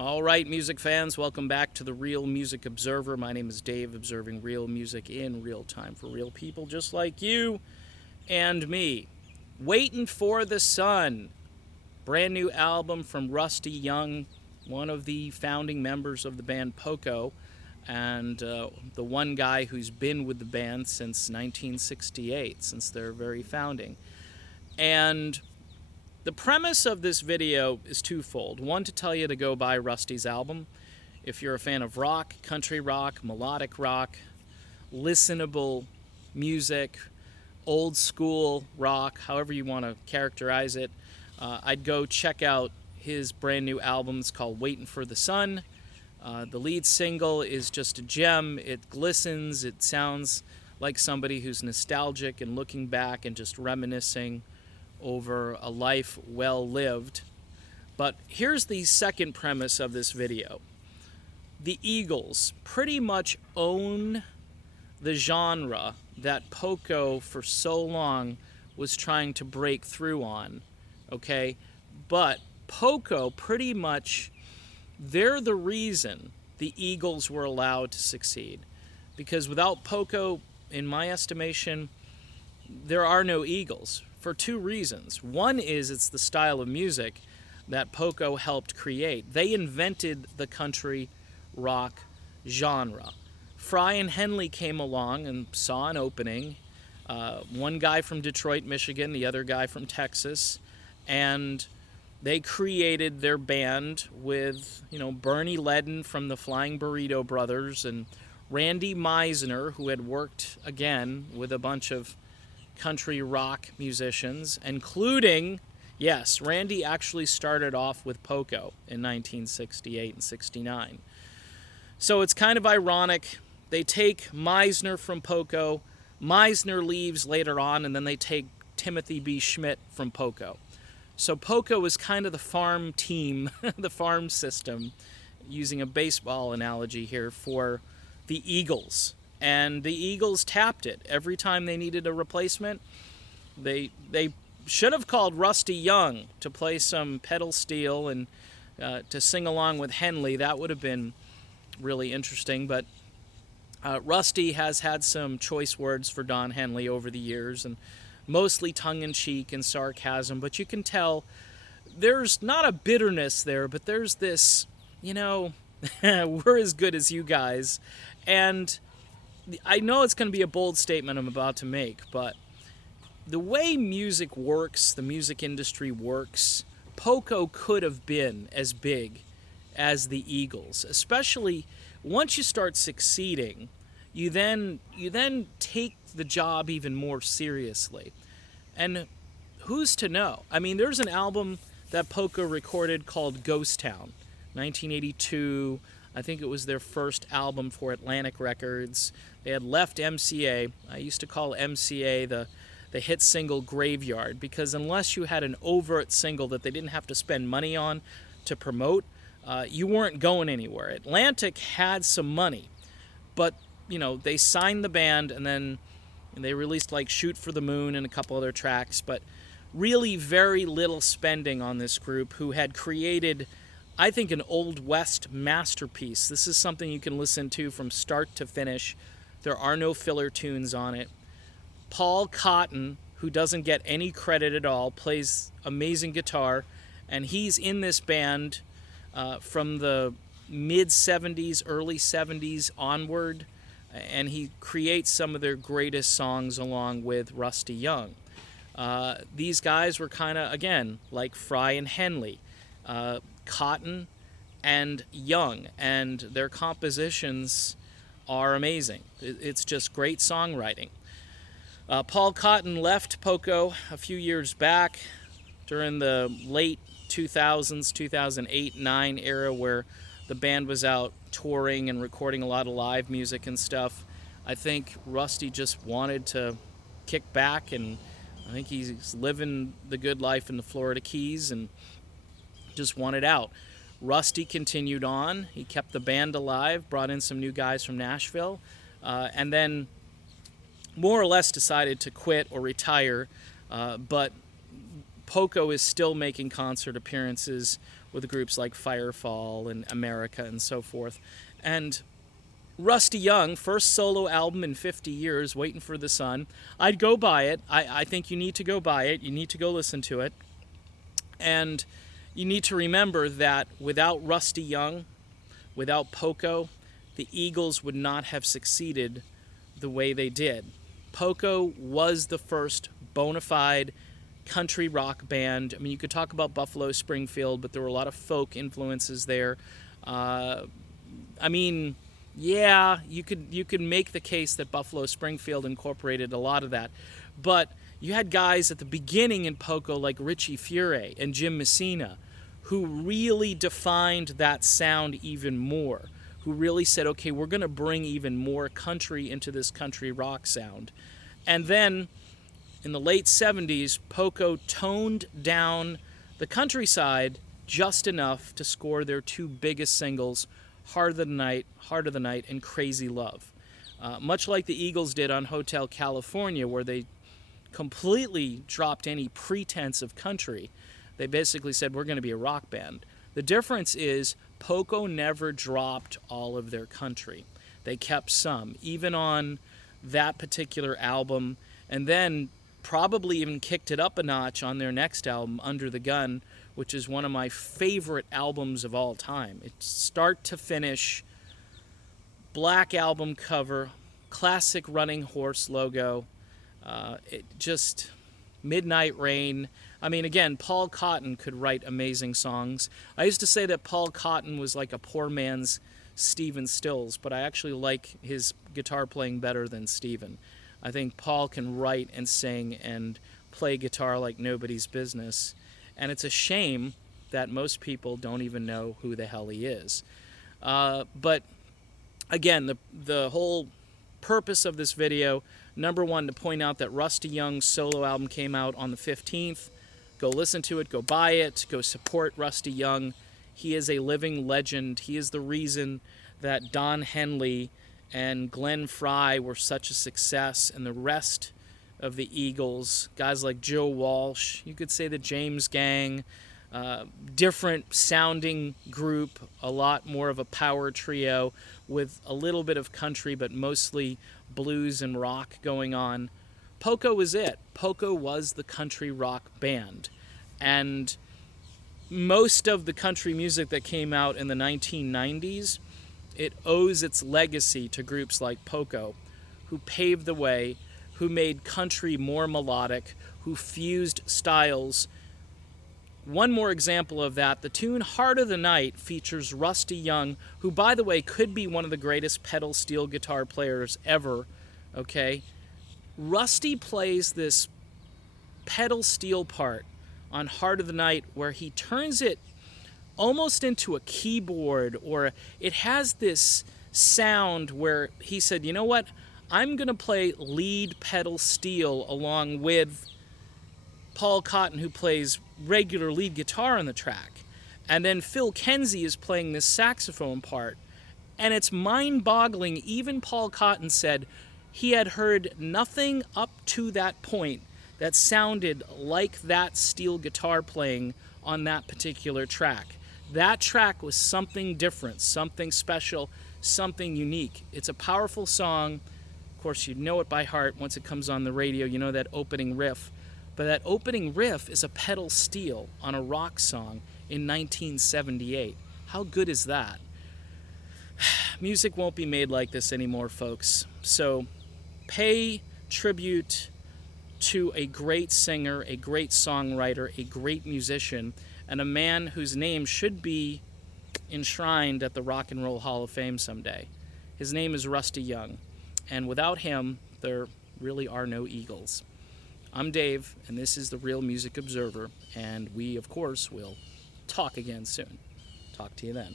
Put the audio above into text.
All right, music fans, welcome back to the Real Music Observer. My name is Dave, observing real music in real time for real people just like you and me. Waiting for the Sun, brand new album from Rusty Young, one of the founding members of the band Poco, and the one guy who's been with the band since 1968, since their very founding. And the premise of this video is twofold. One, to tell you to go buy Rusty's album. If you're a fan of rock, country rock, melodic rock, listenable music, old school rock, however you want to characterize it, I'd go check out his brand new album. It's called Waiting for the Sun. The lead single is just a gem. It glistens. It sounds like somebody who's nostalgic and looking back and just reminiscing over a life well lived. But here's the second premise of this video. The Eagles pretty much own the genre that Poco for so long was trying to break through on, okay? But Poco pretty much, they're the reason the Eagles were allowed to succeed. Because without Poco, in my estimation, there are no Eagles, for two reasons. One is it's the style of music that Poco helped create. They invented the country rock genre. Fry and Henley came along and saw an opening. One guy from Detroit, Michigan, the other guy from Texas, and they created their band with, Bernie Ledden from the Flying Burrito Brothers and Randy Meisner, who had worked, again, with a bunch of country rock musicians, including, yes, Randy actually started off with Poco in 1968 and 69. So it's kind of ironic. They take Meisner from Poco, Meisner leaves later on, and then they take Timothy B. Schmidt from Poco. So Poco is kind of the farm team, the farm system, using a baseball analogy here, for the Eagles. And the Eagles tapped it. Every time they needed a replacement, they should have called Rusty Young to play some pedal steel and to sing along with Henley. That would have been really interesting. But Rusty has had some choice words for Don Henley over the years, and mostly tongue-in-cheek and sarcasm. But you can tell there's not a bitterness there, but there's this, we're as good as you guys. And I know it's going to be a bold statement I'm about to make, but the way music works, the music industry works, Poco could have been as big as the Eagles. Especially once you start succeeding, you then take the job even more seriously. And who's to know? I mean, there's an album that Poco recorded called Ghost Town, 1982. I think it was their first album for Atlantic Records. They had left MCA. I used to call MCA the hit single graveyard, because unless you had an overt single that they didn't have to spend money on to promote, you weren't going anywhere. Atlantic had some money, but they signed the band, and then they released like Shoot for the Moon and a couple other tracks, but really very little spending on this group, who had created, I think, an Old West masterpiece. This is something you can listen to from start to finish. There are no filler tunes on it. Paul Cotton, who doesn't get any credit at all, plays amazing guitar, and he's in this band from the mid-'70s, early '70s onward, and he creates some of their greatest songs along with Rusty Young. These guys were kind of, again, like Fry and Henley, Cotton and Young, and their compositions are amazing. It's just great songwriting. Paul Cotton left Poco a few years back during the late 2000s, 2008-9 era, where the band was out touring and recording a lot of live music and stuff. I think Rusty just wanted to kick back, and I think he's living the good life in the Florida Keys and just wanted out. Rusty continued on. He kept the band alive, brought in some new guys from Nashville, and then more or less decided to quit or retire, but Poco is still making concert appearances with groups like Firefall and America and so forth. And Rusty Young, first solo album in 50 years, Waiting for the Sun. I'd go buy it. I think you need to go buy it. You need to go listen to it. And you need to remember that without Rusty Young, without Poco, the Eagles would not have succeeded the way they did. Poco was the first bona fide country rock band. I mean, you could talk about Buffalo Springfield, but there were a lot of folk influences there. I mean, yeah, you could make the case that Buffalo Springfield incorporated a lot of that, but you had guys at the beginning in Poco like Richie Furay and Jim Messina, who really defined that sound even more, who really said, okay, we're going to bring even more country into this country rock sound. And then in the late 70s, Poco toned down the countryside just enough to score their two biggest singles, Heart of the Night, and Crazy Love. Much like the Eagles did on Hotel California, where they completely dropped any pretense of country. They basically said, we're going to be a rock band. The difference is Poco never dropped all of their country. They kept some, even on that particular album, and then probably even kicked it up a notch on their next album, Under the Gun, which is one of my favorite albums of all time. It's start to finish, black album cover, classic running horse logo, it just Midnight Rain. I mean, again, Paul Cotton could write amazing songs. I used to say that Paul Cotton was like a poor man's Stephen Stills, but I actually like his guitar playing better than Stephen. I think Paul can write and sing and play guitar like nobody's business, and it's a shame that most people don't even know who the hell he is. But again, the whole purpose of this video, number one, to point out that Rusty Young's solo album came out on the 15th. Go listen to it, go buy it, go support Rusty Young. He is a living legend. He is the reason that Don Henley and Glenn Frey were such a success, and the rest of the Eagles, guys like Joe Walsh, you could say the James Gang, different sounding group, a lot more of a power trio with a little bit of country, but mostly blues and rock going on. Poco was it. Poco was the country rock band. And most of the country music that came out in the 1990s, it owes its legacy to groups like Poco, who paved the way, who made country more melodic, who fused styles. One more example of that, the tune Heart of the Night features Rusty Young, who, by the way, could be one of the greatest pedal steel guitar players ever, okay? Rusty plays this pedal steel part on Heart of the Night where he turns it almost into a keyboard, or it has this sound where he said, you know what, I'm going to play lead pedal steel along with Paul Cotton, who plays regular lead guitar on the track. And then Phil Kenzie is playing this saxophone part. And it's mind-boggling. Even Paul Cotton said he had heard nothing up to that point that sounded like that steel guitar playing on that particular track. That track was something different, something special, something unique. It's a powerful song. Of course, you know it by heart once it comes on the radio. You know that opening riff. But that opening riff is a pedal steel on a rock song in 1978. How good is that? Music won't be made like this anymore, folks. So pay tribute to a great singer, a great songwriter, a great musician, and a man whose name should be enshrined at the Rock and Roll Hall of Fame someday. His name is Rusty Young, and without him, there really are no Eagles. I'm Dave, and this is the Real Music Observer, and we, of course, will talk again soon. Talk to you then.